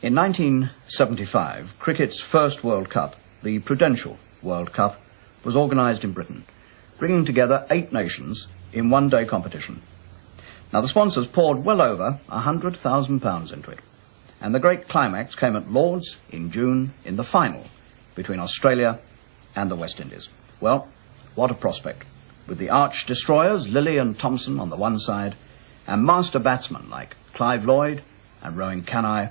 In 1975, cricket's first World Cup, the Prudential World Cup, was organised in Britain, bringing together 8 nations in one-day competition. Now, the sponsors poured well over £100,000 into it, and the great climax came at Lord's in June in the final between Australia and the West Indies. Well, what a prospect, with the arch destroyers Lilly and Thompson on the one side, and master batsmen like Clive Lloyd and Rowan Canai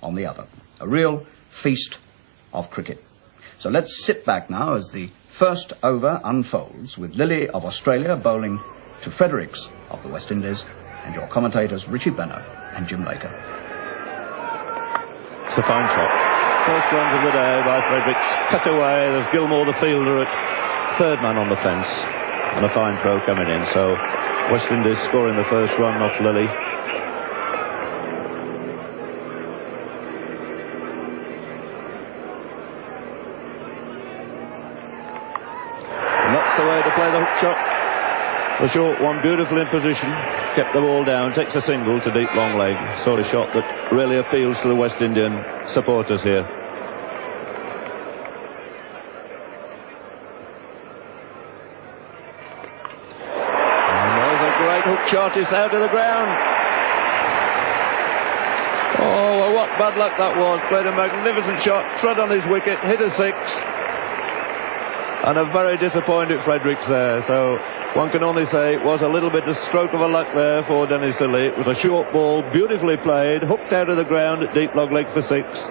on the other. A real feast of cricket. So let's sit back now as the first over unfolds, with Lilly of Australia bowling to Fredericks of the West Indies, and your commentators Richie Benno and Jim Laker. It's a fine shot. First runs of the day by Fredericks. Cut away. There's Gilmore, the fielder, at third man on the fence. And a fine throw coming in. So West Indies scoring the first run off Lilly. And that's the way to play the hook shot. The short one, beautiful in position. Kept the ball down, takes a single to deep long leg. Sort of shot that really appeals to the West Indian supporters here. And there's a great hook shot. It's out of the ground. Oh, well, what bad luck that was. Played a magnificent shot, trod on his wicket, hit a 6. And a very disappointed Fredericks there. So one can only say it was a little bit of stroke of a luck there for Dennis Lilly. It was a short ball, beautifully played, hooked out of the ground at deep long leg for 6,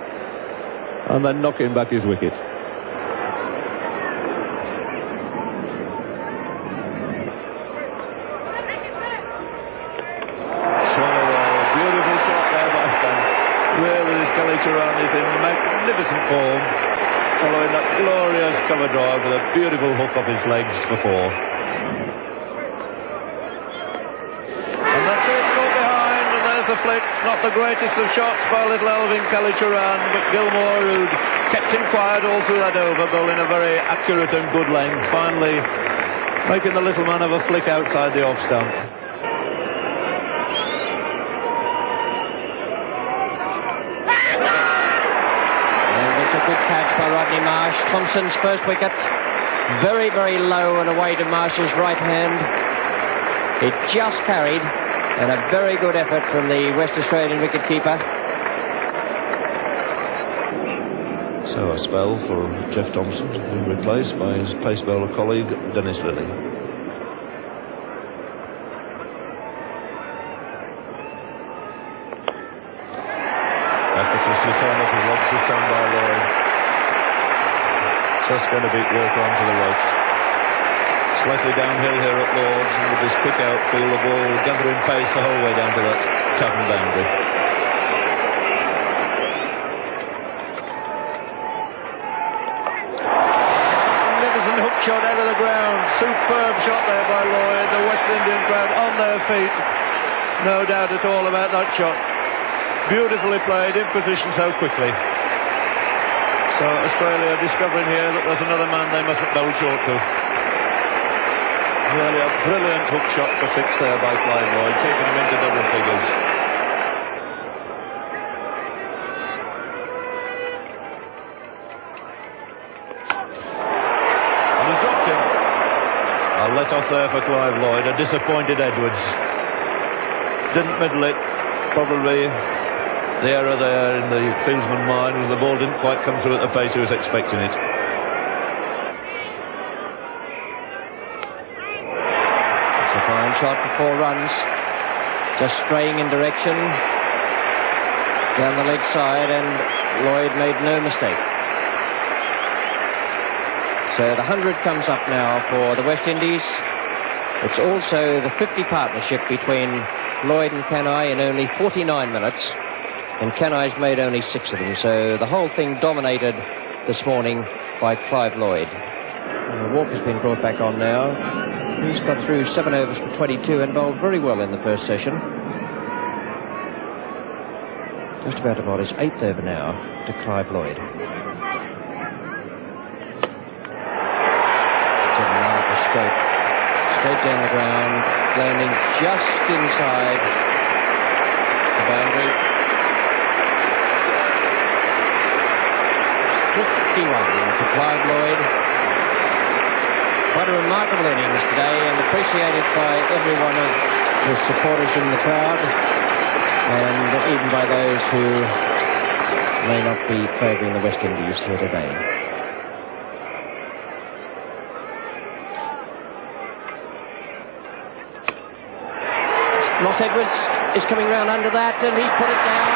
and then knocking back his wicket. Swung away, beautiful shot there by Fan. Really, this Callicharan is in magnificent form, following that glorious cover drive with a beautiful hook off his legs for 4. A flick, not the greatest of shots by little Elvin Callicharan, but Gilmore, who'd kept him quiet all through that over, bowling a very accurate and good length, finally making the little man have a flick outside the off stump. And it's a good catch by Rodney Marsh. Thompson's first wicket, very, very low and away to Marsh's right hand. It just carried. And a very good effort from the West Australian wicketkeeper. So a spell for Jeff Thompson, being replaced by his pace bowler colleague Dennis Lilly. Effortlessly thrown off his legs this time by Lloyd. Just going to beat Walker onto the ropes. Slightly downhill here at Lord's, and with this quick outfield, the ball gathering pace the whole way down to that tavern boundary. Magnificent hook shot out of the ground. Superb shot there by Lloyd. The West Indian crowd on their feet. No doubt at all about that shot. Beautifully played, in position so quickly. So Australia discovering here that there's another man they mustn't bowl short to. Really a brilliant hook shot for 6 there by Clive Lloyd, taking him into double figures. And he's dropped him. A let off there for Clive Lloyd, a disappointed Edwards. Didn't middle it, probably the error there in the fieldsman's mind was the ball didn't quite come through at the pace he was expecting it. A fine shot for 4 runs, just straying in direction down the leg side, and Lloyd made no mistake. So the 100 comes up now for the West Indies. It's also the 50 partnership between Lloyd and Canai in only 49 minutes, and Canai's made only 6 of them, so the whole thing dominated this morning by Clive Lloyd. Walker's been brought back on now. He's got through 7 overs for 22 and bowled very well in the first session. Just about to bowl his 8th over now to Clive Lloyd. Straight down the ground, landing just inside the boundary. to Clive Lloyd. Quite a remarkable innings today, and appreciated by every one of the supporters in the crowd, and even by those who may not be favouring the West Indies here today. Ross Edwards is coming round under that, and he's put it down.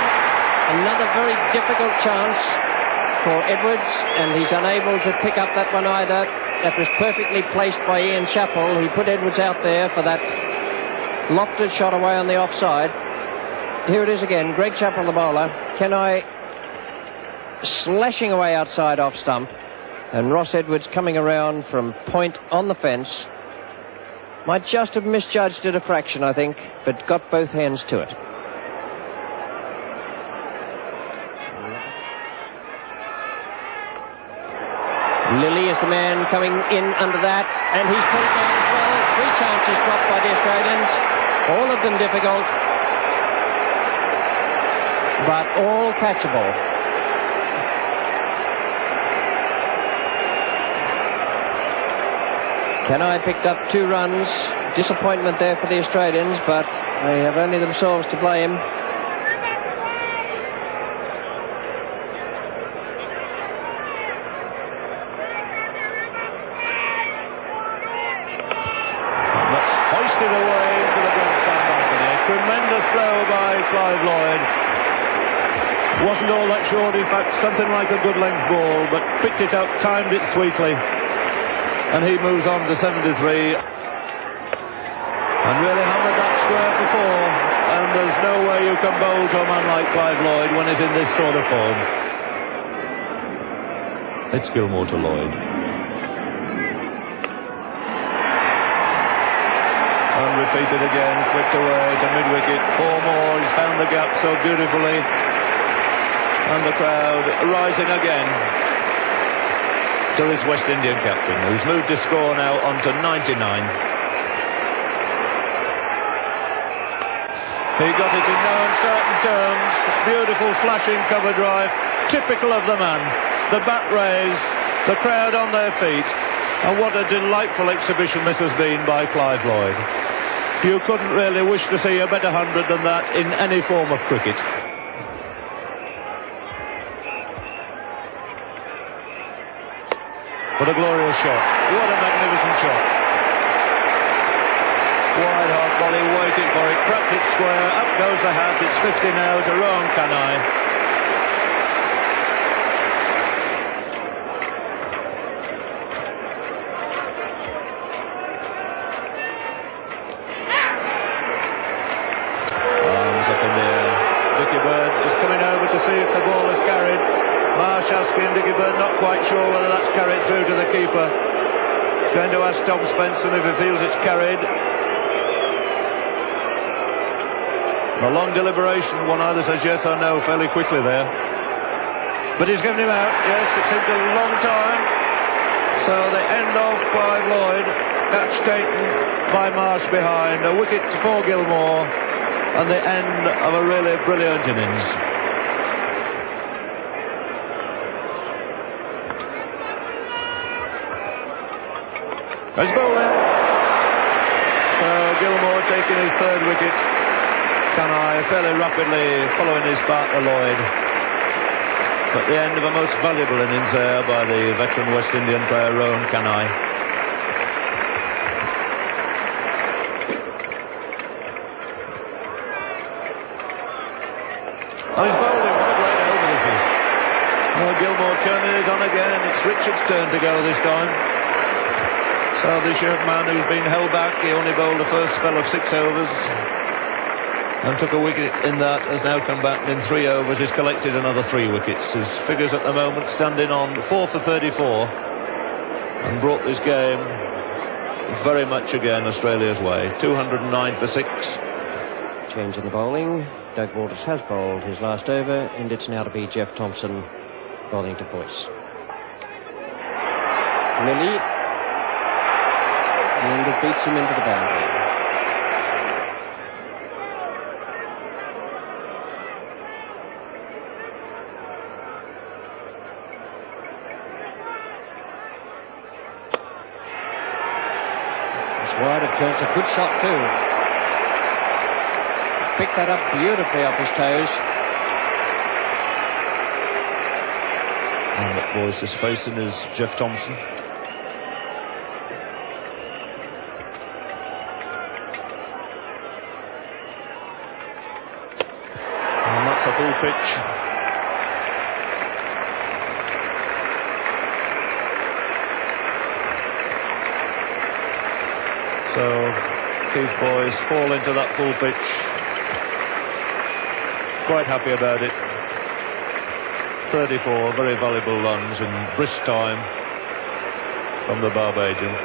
Another very difficult chance for Edwards, and he's unable to pick up that one either. That was perfectly placed by Ian Chappell. He put Edwards out there for that lofted shot away on the offside. Here it is again. Greg Chappell, the bowler. Kenai slashing away outside off stump, and Ross Edwards coming around from point on the fence. Might just have misjudged it a fraction, I think, but got both hands to it. Lilly is the man coming in under that, and he's put it down as well. 3 chances dropped by the Australians, all of them difficult, but all catchable. Kenai picked up 2 runs. Disappointment there for the Australians, but they have only themselves to blame. That's hoisted away into the grandstand balcony. A tremendous blow by Clive Lloyd. Wasn't all that short, in fact, something like a good length ball, but picked it up, timed it sweetly. And he moves on to 73. And really hammered that square before. And there's no way you can bowl to a man like Clive Lloyd when he's in this sort of form. It's Gilmore to Lloyd. And repeated again, flicked away to mid-wicket. 4 more, he's found the gap so beautifully. And the crowd rising again to this West Indian captain, who's moved his score now on to 99. He got it in no uncertain terms. Beautiful flashing cover drive, typical of the man. The bat raised, the crowd on their feet, and what a delightful exhibition this has been by Clive Lloyd. You couldn't really wish to see a better 100 than that in any form of cricket. What a glorious shot. What a magnificent shot. Wide half volley, waiting for it, cracked it square, up goes the hat, it's 50 now to Rohan Kanai. Arms up in the air. Dickie Bird is coming over to see if the ball is carried. Marsh asking Dickie Bird, not quite sure whether that's carried through to the keeper. He's going to ask Tom Spencer if he feels it's carried. A long deliberation, one either says yes or no fairly quickly there. But he's given him out, yes, it seemed a long time. So the end of Clive Lloyd, catch taken by Marsh behind, a wicket for Gilmore, and the end of a really brilliant innings. He's bowled in. So Gilmore taking his 3rd wicket. Kanai fairly rapidly following his partner Lloyd. But the end of a most valuable innings there by the veteran West Indian player Rohan Kanai. And he's bowled in. What a great over this is. Well, Gilmore turning it on again. It's Richard's turn to go this time. So this young man who's been held back, he only bowled the first spell of 6 overs and took a wicket in that, has now come back in 3 overs, he's collected another 3 wickets. His figures at the moment standing on 4 for 34 and brought this game very much again Australia's way. 209 for 6. Change in the bowling. Doug Walters has bowled his last over, and it's now to be Jeff Thompson bowling to Boyce. Lilly. And it beats him into the boundary. wide of turn. It's a good shot too. Picked that up beautifully off his toes. And what Boyce is facing is Jeff Thompson. And that's a full pitch. So Keith Boyce fall into that full pitch. Quite happy about it. 34 very valuable runs in brisk time from the Barbadian.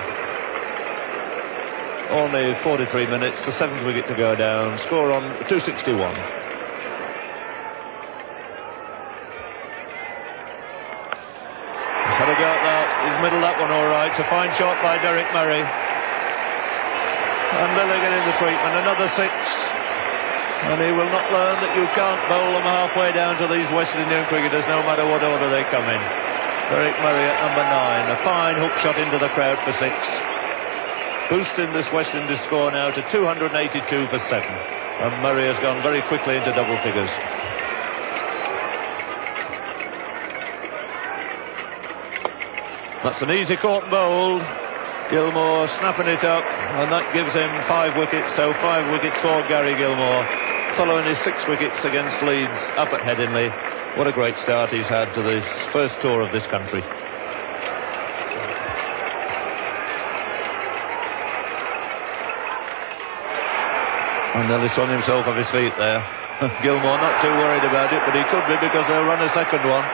Only 43 minutes, the 7th wicket to go down. Score on 261. He's had a go at that. He's middled that one all right. It's a fine shot by Derek Murray. And Milligan in the treatment, another 6. And he will not learn that you can't bowl them halfway down to these West Indian cricketers, no matter what order they come in. Derek Murray at number 9, a fine hook shot into the crowd for 6. Boosting this West Indies score now to 282 for 7. And Murray has gone very quickly into double figures. That's an easy caught and bowled. Gilmore snapping it up, and that gives him 5 wickets, so 5 wickets for Gary Gilmore, following his 6 wickets against Leeds up at Headingley. What a great start he's had to this first tour of this country. And nearly swung himself off his feet there. Gilmore not too worried about it, but he could be, because they'll run a second one.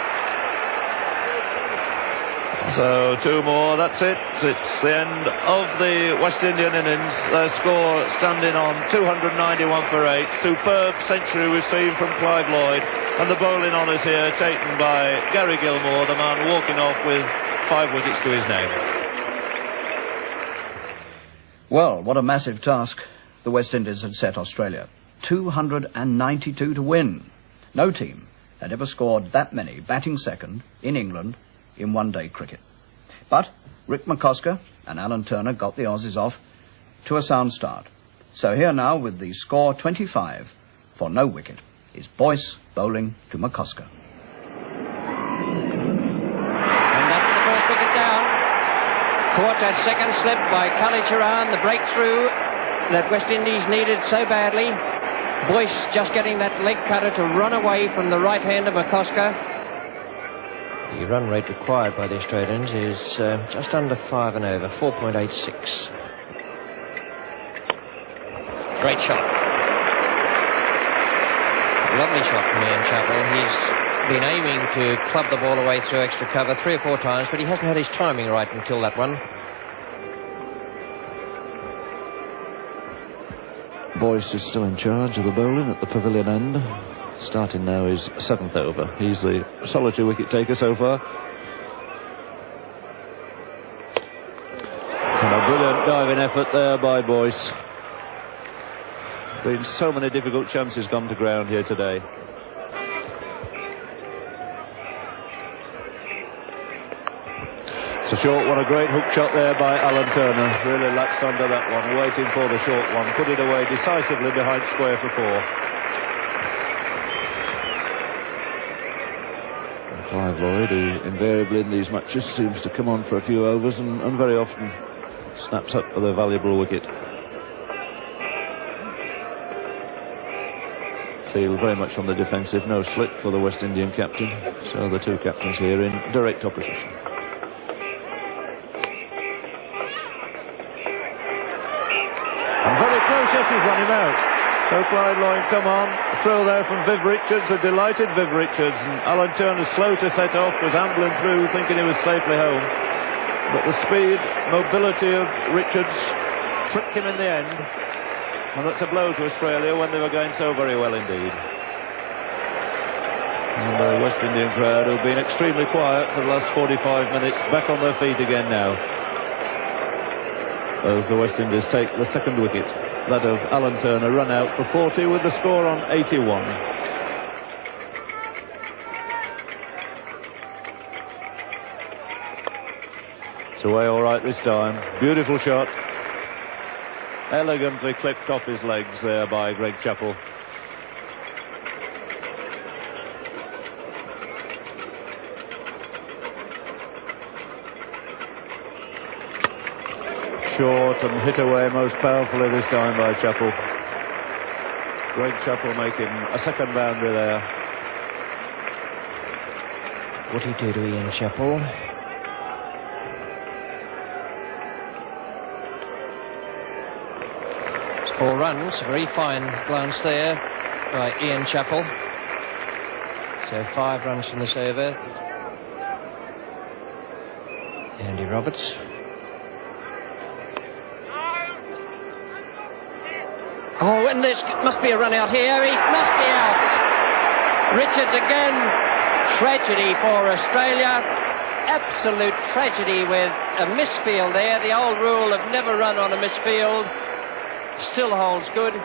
So 2 more, that's it. It's the end of the West Indian innings. Their score standing on 291 for 8. Superb century we've seen from Clive Lloyd. And the bowling honours here taken by Gary Gilmore, the man walking off with 5 wickets to his name. Well, what a massive task the West Indies had set Australia. 292 to win. No team had ever scored that many batting second in England in one-day cricket. But Rick McCosker and Alan Turner got the Aussies off to a sound start. So here now, with the score 25 for no wicket, is Boyce bowling to McCosker. And that's the first wicket down. Caught that second slip by Khalid Sharan, the breakthrough that West Indies needed so badly. Boyce just getting that leg cutter to run away from the right hand of McCosker. The run rate required by the Australians is just under 5 and over, 4.86. Great shot. Lovely shot from Ian Chappell. He's been aiming to club the ball away through extra cover 3 or 4 times, but he hasn't had his timing right until that one. Boyce is still in charge of the bowling at the pavilion end. Starting now is 7th over. He's the solitary wicket taker so far. And a brilliant diving effort there by Boyce. Been so many difficult chances gone to ground here today. It's a short one, a great hook shot there by Alan Turner. Really latched under that one, waiting for the short one. Put it away decisively behind square for 4. Clive Lloyd, who invariably in these matches seems to come on for a few overs and very often snaps up with a valuable wicket. Field very much on the defensive, no slip for the West Indian captain. So the 2 captains here in direct opposition. And very close, yes, he's run him out. So Clive Lloyd come on, a throw there from Viv Richards, a delighted Viv Richards, and Alan Turner slow to set off, was ambling through thinking he was safely home. But the speed, mobility of Richards tricked him in the end, and that's a blow to Australia when they were going so very well indeed. And the West Indian crowd, who've been extremely quiet for the last 45 minutes, back on their feet again now, as the West Indies take the 2nd wicket, that of Alan Turner, run out for 40 with the score on 81. It's away all right this time. Beautiful shot. Elegantly clipped off his legs there by Greg Chappell. Short and hit away most powerfully this time by Chappell. Greg Chappell making a second boundary there. What did he do to Ian Chappell? It's 4 runs. Very fine glance there by Ian Chappell. So 5 runs from this over. Andy Roberts. Oh, and this must be a run out here. He must be out. Richards again. Tragedy for Australia. Absolute tragedy with a misfield there. The old rule of never run on a misfield still holds good.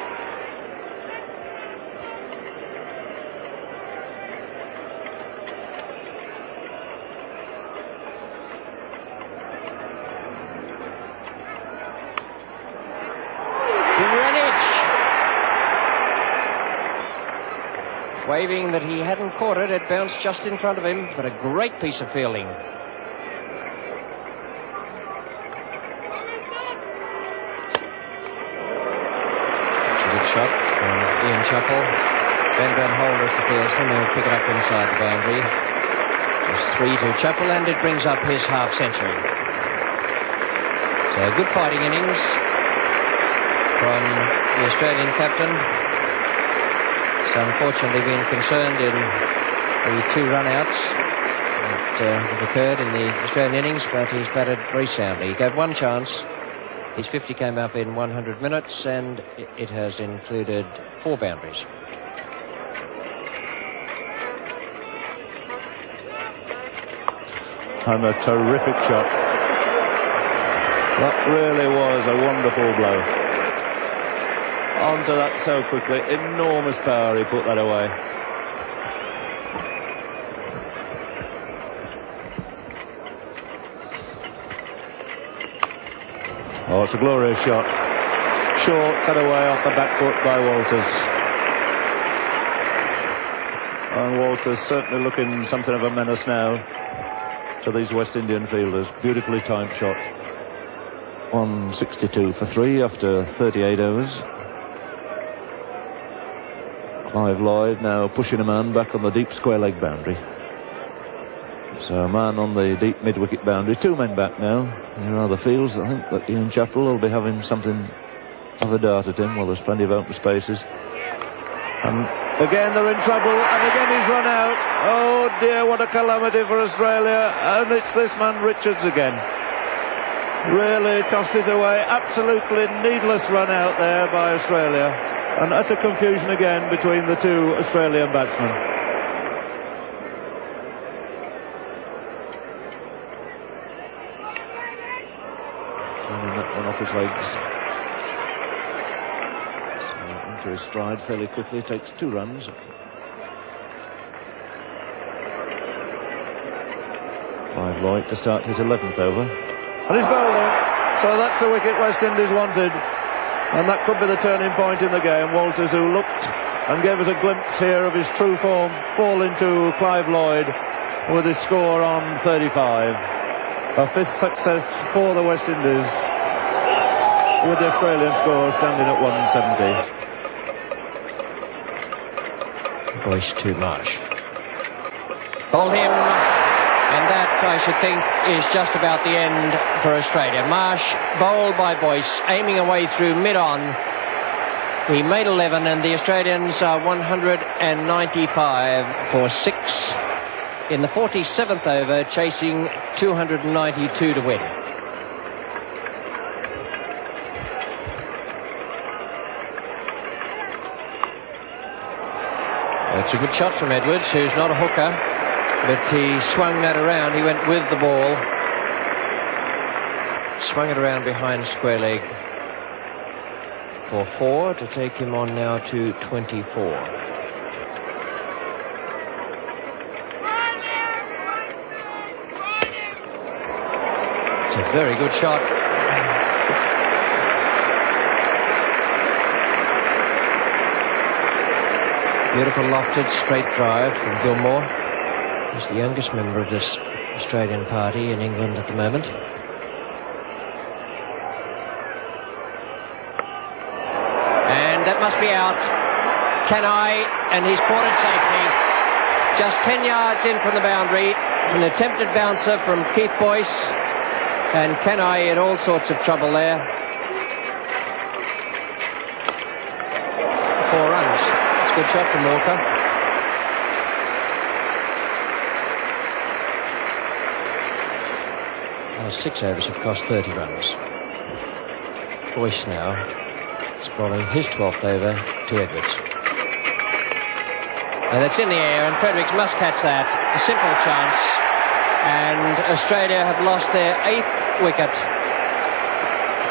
Waving that he hadn't caught it. It bounced just in front of him, but a great piece of fielding. That's a good shot from Ian Chappell. Ben Van Holders the fieldsman, will pick it up inside the boundary. It's 3 to Chappell, and it brings up his half-century. So a good fighting innings from the Australian captain. He's unfortunately been concerned in the 2 run-outs that have occurred in the Australian innings, but he's batted very soundly. He gave 1 chance. His 50 came up in 100 minutes, and it has included 4 boundaries. And a terrific shot. That really was a wonderful blow. Onto that so quickly. Enormous power, he put that away. Oh, it's a glorious shot. Short, cut away off the back foot by Walters. And Walters certainly looking something of a menace now to these West Indian fielders. Beautifully timed shot. 162 for 3 after 38 overs. Clive Lloyd now pushing a man back on the deep square leg boundary. So a man on the deep mid-wicket boundary. 2 men back now. There are the fields. I think that Ian Chappell will be having something of a dart at him. Well, there's plenty of open spaces. And again they're in trouble, and again he's run out. Oh dear, what a calamity for Australia. And it's this man Richards again. Really tossed it away. Absolutely needless run out there by Australia. And utter confusion again between the 2 Australian batsmen. turning that one off his legs. So into his stride fairly quickly. Takes 2 runs. Clive Lloyd to start his 11th over. And he's bowled him. So that's the wicket West Indies wanted. And that could be the turning point in the game. Walters, who looked and gave us a glimpse here of his true form, fall into Clive Lloyd with his score on 35. A 5th success for the West Indies, with the Australian score standing at 170. Boyce to Marsh. Bowled him, and that, I should think, is just about the end for Australia. Marsh bowled by Boyce, aiming away through mid-on. He made 11, and the Australians are 195 for 6 in the 47th over, chasing 292 to win. That's a good shot from Edwards, who's not a hooker, but he swung that around. He went with the ball, swung it around behind square leg for 4 to take him on now to 24. It's a very good shot. Beautiful lofted straight drive from Gilmore. He's the youngest member of this Australian party in England at the moment. And that must be out. Kenai, and he's caught it safely. Just 10 yards in from the boundary. An attempted bouncer from Keith Boyce. And Kenai in all sorts of trouble there. 4 runs. It's a good shot from Walker. Now 6 overs have cost 30 runs. Boyce now is bowling his 12th over to Edwards. And it's in the air, and Fredericks must catch that. A simple chance. And Australia have lost their 8th wicket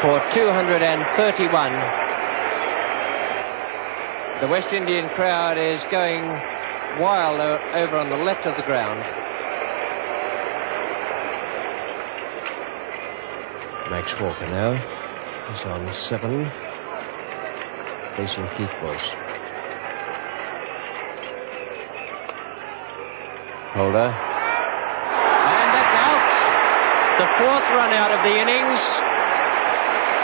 for 231. The West Indian crowd is going wild over on the left of the ground. Max Walker now. He's on 7. Facing Keith Boyce. Holder. And that's out. The 4th run out of the innings.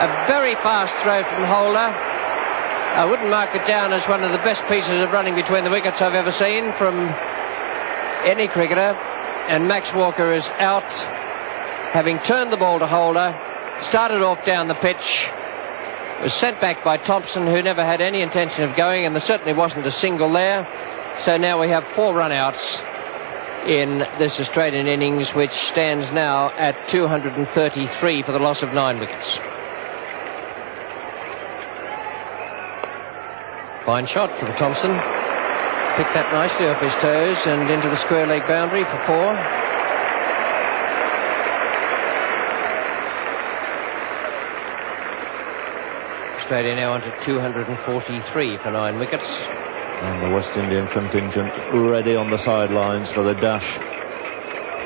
A very fast throw from Holder. I wouldn't mark it down as one of the best pieces of running between the wickets I've ever seen from any cricketer. And Max Walker is out, having turned the ball to Holder. Started off down the pitch. Was sent back by Thompson, who never had any intention of going, and there certainly wasn't a single there. So now we have 4 run-outs in this Australian innings, which stands now at 233 for the loss of 9 wickets. Fine shot from Thompson. Picked that nicely off his toes and into the square leg boundary for 4. Australia now onto 243 for 9 wickets. And the West Indian contingent ready on the sidelines for the dash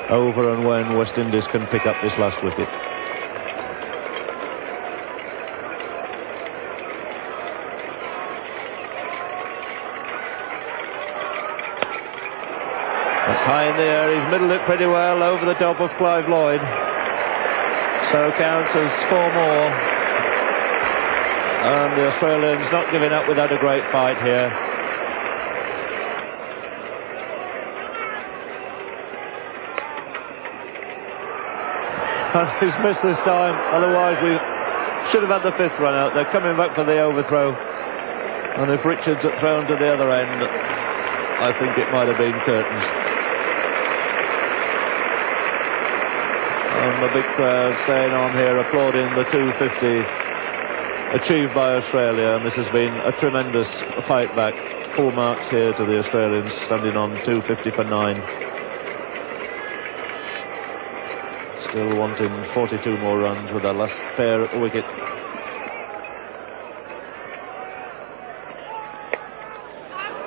over and when West Indies can pick up this last wicket. That's high in the air. He's middled it pretty well over the top of Clive Lloyd. So counts as 4 more. And the Australians not giving up without a great fight here. And he's missed this time, otherwise we should have had the 5th run out. They're coming back for the overthrow. And if Richards had thrown to the other end, I think it might have been curtains. And the big crowd staying on here applauding the 250 achieved by Australia, and this has been a tremendous fight back. 4 marks here to the Australians, standing on 250 for 9. Still wanting 42 more runs with their last pair at the wicket.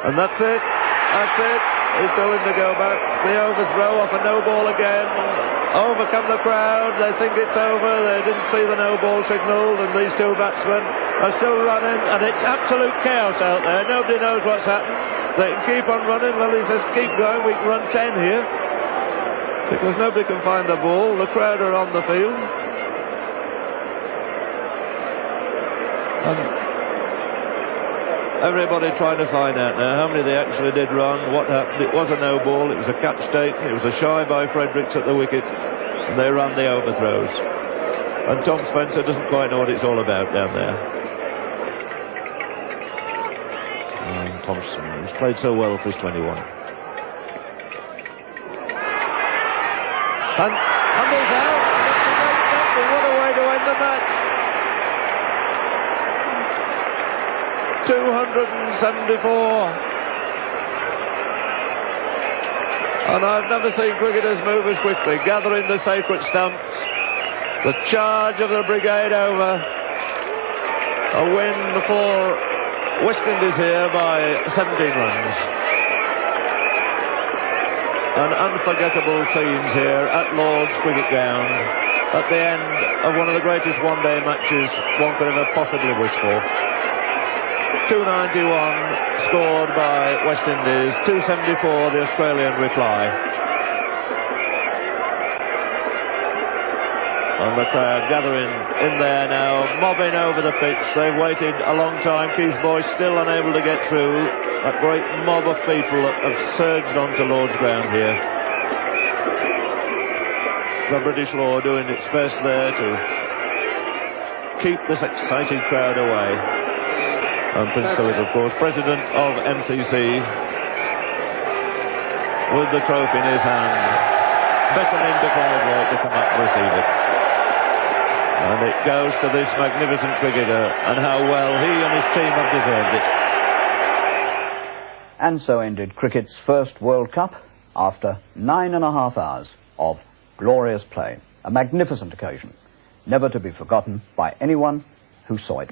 And that's it. That's it. It's him to go back. The overthrow off a no ball again. Overcome the crowd. They think it's over. They didn't see the no ball signal, and these 2 batsmen are still running, and it's absolute chaos out there. Nobody knows what's happened. They can keep on running. Lily says keep going. We can run 10 here, because nobody can find the ball. The crowd are on the field. Everybody trying to find out now how many they actually did run, what happened. It was a no ball, it was a catch taken, it was a shy by Fredericks at the wicket, and they ran the overthrows. And Tom Spencer doesn't quite know what it's all about down there. And Thompson, who's played so well for his 21. And he's out. And what a way to end the match. 274. And I've never seen cricketers move as quickly, gathering the sacred stumps. The charge of the brigade over. A win for West Indies here by 17 runs. And unforgettable scenes here at Lord's Cricket Ground at the end of one of the greatest one-day matches one could ever possibly wish for. 291 scored by West Indies, 274 the Australian reply. And the crowd gathering in there now, mobbing over the pitch. They've waited a long time. Keith Boyce still unable to get through. That great mob of people that have surged onto Lord's ground here. The British law doing its best there to keep this excited crowd away. And Prince Philip, of course, president of MCC, with the trophy in his hand, beckoning to Clive Lloyd to come up and receive it. And it goes to this magnificent cricketer, and how well he and his team have deserved it. And so ended cricket's first World Cup after 9.5 hours of glorious play. A magnificent occasion, never to be forgotten by anyone who saw it.